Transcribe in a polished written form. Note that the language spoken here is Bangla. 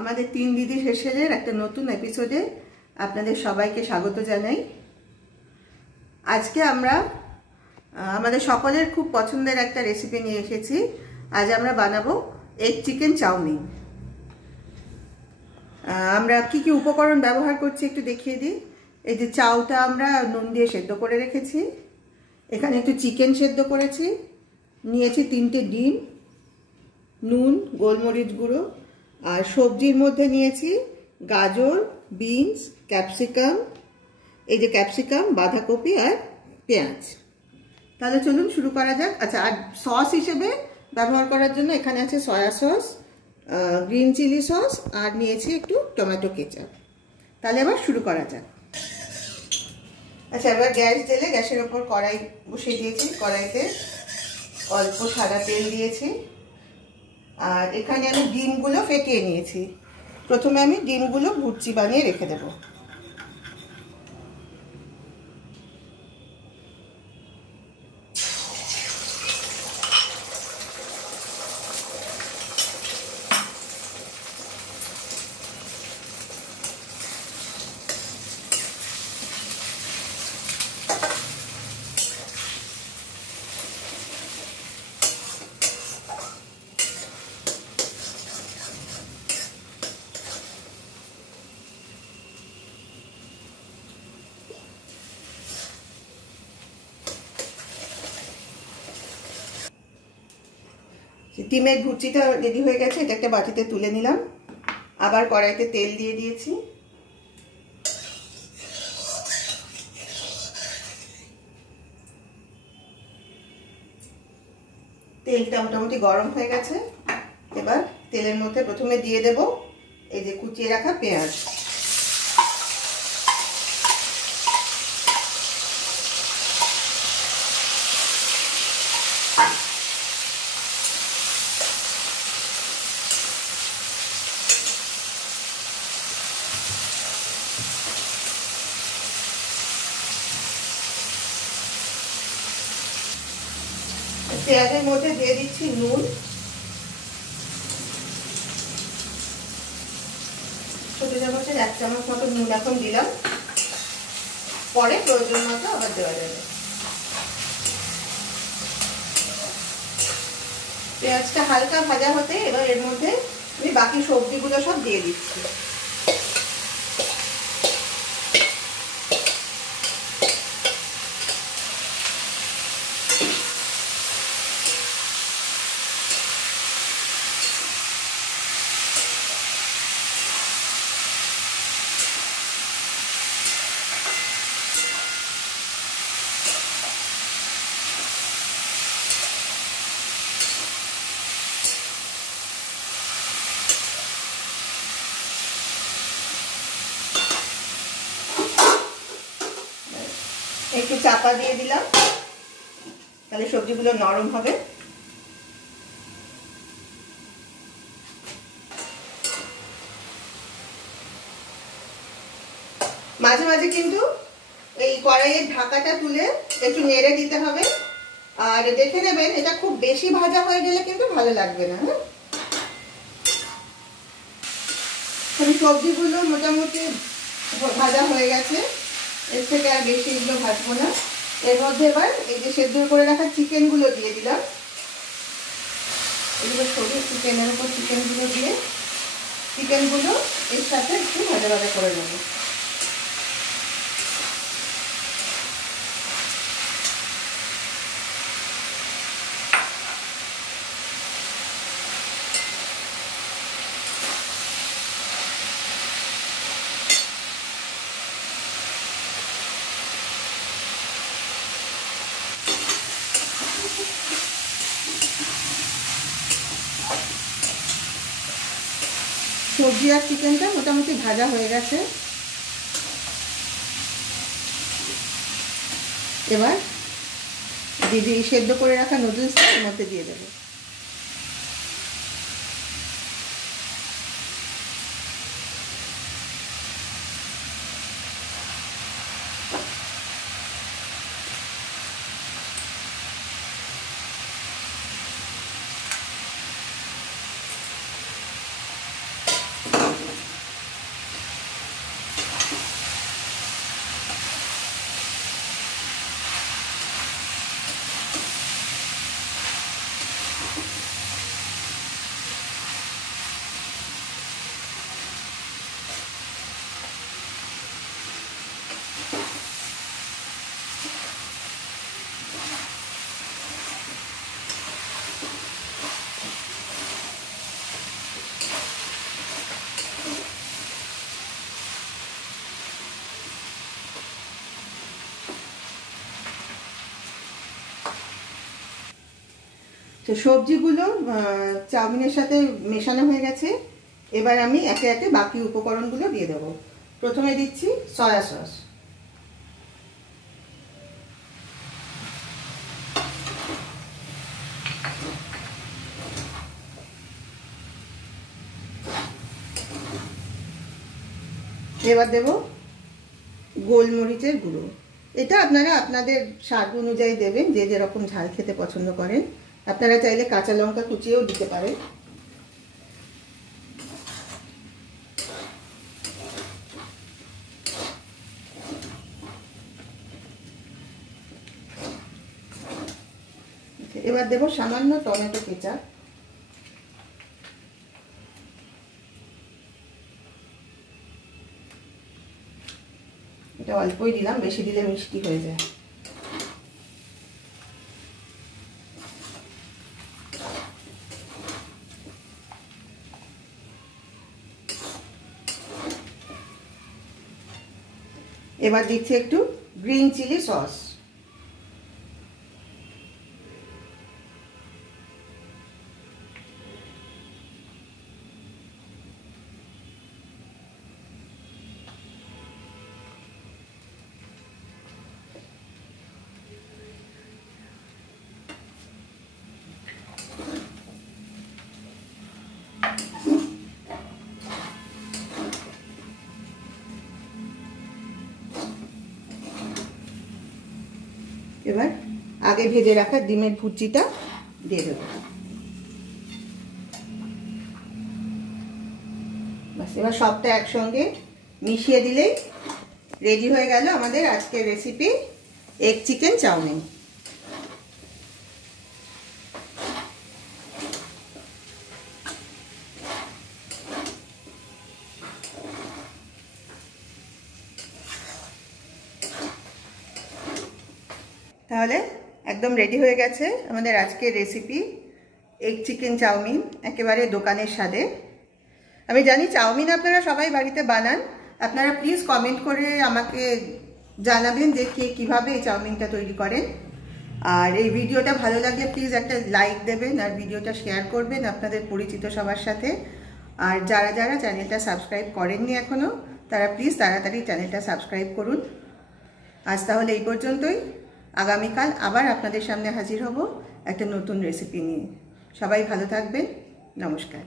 আমাদের তিন দিদির হেসেলের একটা নতুন এপিসোডে আপনাদের সবাইকে স্বাগত জানাই। আজকে আমরা আমাদের সকলের খুব পছন্দের একটা রেসিপি নিয়ে এসেছি। আজ আমরা বানাবো এগ চিকেন চাউমিন। আমরা কি কি উপকরণ ব্যবহার করছি একটু দেখিয়ে দিই। এই যে চাউটা আমরা নুন দিয়ে সেদ্ধ করে রেখেছি, এখানে একটু চিকেন সেদ্ধ করেছি, নিয়েছি 3টে ডিম, নুন, গোলমরিচ গুঁড়ো, আর সবজির মধ্যে নিয়েছি গাজর, বিনস, ক্যাপসিকাম, এই যে ক্যাপসিকাম, বাঁধাকপি আর পেঁয়াজ। তাহলে চলুন শুরু করা যাক। আচ্ছা, আর সস হিসেবে ব্যবহার করার জন্য এখানে আছে soya sauce, green chilli sauce, আর নিয়েছি একটু টমেটো কেচাপ। তাহলে এবার শুরু করা যাক। আচ্ছা, এবার গ্যাস জ্বেলে গ্যাসের ওপর কড়াই বসিয়ে দিয়েছি। কড়াইতে অল্প সাদা তেল দিয়েছি, আর এখানে আমি ডিমগুলো ফেটিয়ে নিয়েছি। প্রথমে আমি ডিমগুলো ভুর্জি বানিয়ে রেখে দেব। ডিমের ভুর্জিটা রেডি হয়ে গেছে, এটা একটা বাটিতে তুলে নিলাম। আবার কড়াইতে তেল দিয়ে দিয়েছি। তেলটা মোটামুটি গরম হয়ে গেছে। এবার তেলের মধ্যে প্রথমে দিয়ে দেব এই যে কুচিয়ে রাখা পেঁয়াজ। পেঁয়াজের মধ্যে দিয়ে দিচ্ছি নুন, ছোট চামচের 1 চামচ মতো নুন এখন দিলাম, পরে প্রয়োজন মতো আবার দেওয়া যাবে। পেঁয়াজটা হালকা ভাজা হতে এবার এর মধ্যে আমি বাকি সবজিগুলো সব দিয়ে দিচ্ছি। একটু চাপা দিয়ে দিলাম, তাহলে সবজিগুলো নরম হবে। মাঝে মাঝে কিন্তু এই কড়াইয়ের ঢাকাটা তুলে একটু নেড়ে দিতে হবে, আর দেখে নেবেন এটা খুব বেশি ভাজা হয়ে গেলে কিন্তু ভালো লাগবে না। হ্যাঁ, সবজিগুলো মোটামুটি ভাজা হয়ে গেছে, এর থেকে আর বেশি এগুলো ভাজবো না। এর মধ্যে এবার এই যে সেদ্ধ করে রাখা চিকেনগুলো দিয়ে দিলাম। এগুলো সরিয়ে চিকেনের উপর চিকেনগুলো দিয়ে চিকেনগুলো এর সাথে একটু ভাজা ভাজা করে নেব। সবজি আর চিকেনটা মোটামুটি ভাজা হয়ে গেছে। এবার দিদি সেদ্ধ করে রাখা নুডলসটা এর মধ্যে দিয়ে দেবো। তো সবজিগুলো চাউমিনের সাথে মেশানো হয়ে গেছে। এবার আমি একে একে বাকি উপকরণগুলো দিয়ে দেবো। প্রথমে দিচ্ছি সয়া সস, এবার দেব গোলমরিচের গুঁড়ো। এটা আপনারা আপনাদের স্বাদ অনুযায়ী দেবেন, যে যেরকম ঝাল খেতে পছন্দ করেন। আপনারা চাইলে কাঁচা লঙ্কা কুচিয়েও দিতে পারেন। এবার দেব সামান্য টমেটো কেচাপ, এটা অল্পই দিলাম, বেশি দিলে মিষ্টি হয়ে যায়। এবার দিচ্ছি একটু গ্রিন চিলি সস, এবার আগে ভেজে রাখা ডিমের ভুজিটা দিয়ে দেবো। বাস, এবার সবটা একসঙ্গে মিশিয়ে দিলেই রেডি হয়ে গেল আমাদের আজকের রেসিপি এগ চিকেন চাউমিন। তাহলে একদম রেডি হয়ে গেছে আমাদের আজকের রেসিপি এগ চিকেন চাউমিন, একেবারে দোকানের স্বাদে। আমি জানি চাউমিন আপনারা সবাই বাড়িতে বানান। আপনারা প্লিজ কমেন্ট করে আমাকে জানাবেন যে কে কীভাবে এই চাউমিনটা তৈরি করেন। আর এই ভিডিওটা ভালো লাগলে প্লিজ একটা লাইক দেবেন, আর ভিডিওটা শেয়ার করবেন আপনাদের পরিচিত সবার সাথে। আর যারা যারা চ্যানেলটা সাবস্ক্রাইব করেননি এখনও, তারা প্লিজ তাড়াতাড়ি চ্যানেলটা সাবস্ক্রাইব করুন। আজ তাহলে এই পর্যন্তই। আগামীকাল আবার আপনাদের সামনে হাজির হব একটা নতুন রেসিপি নিয়ে। সবাই ভালো থাকবেন। নমস্কার।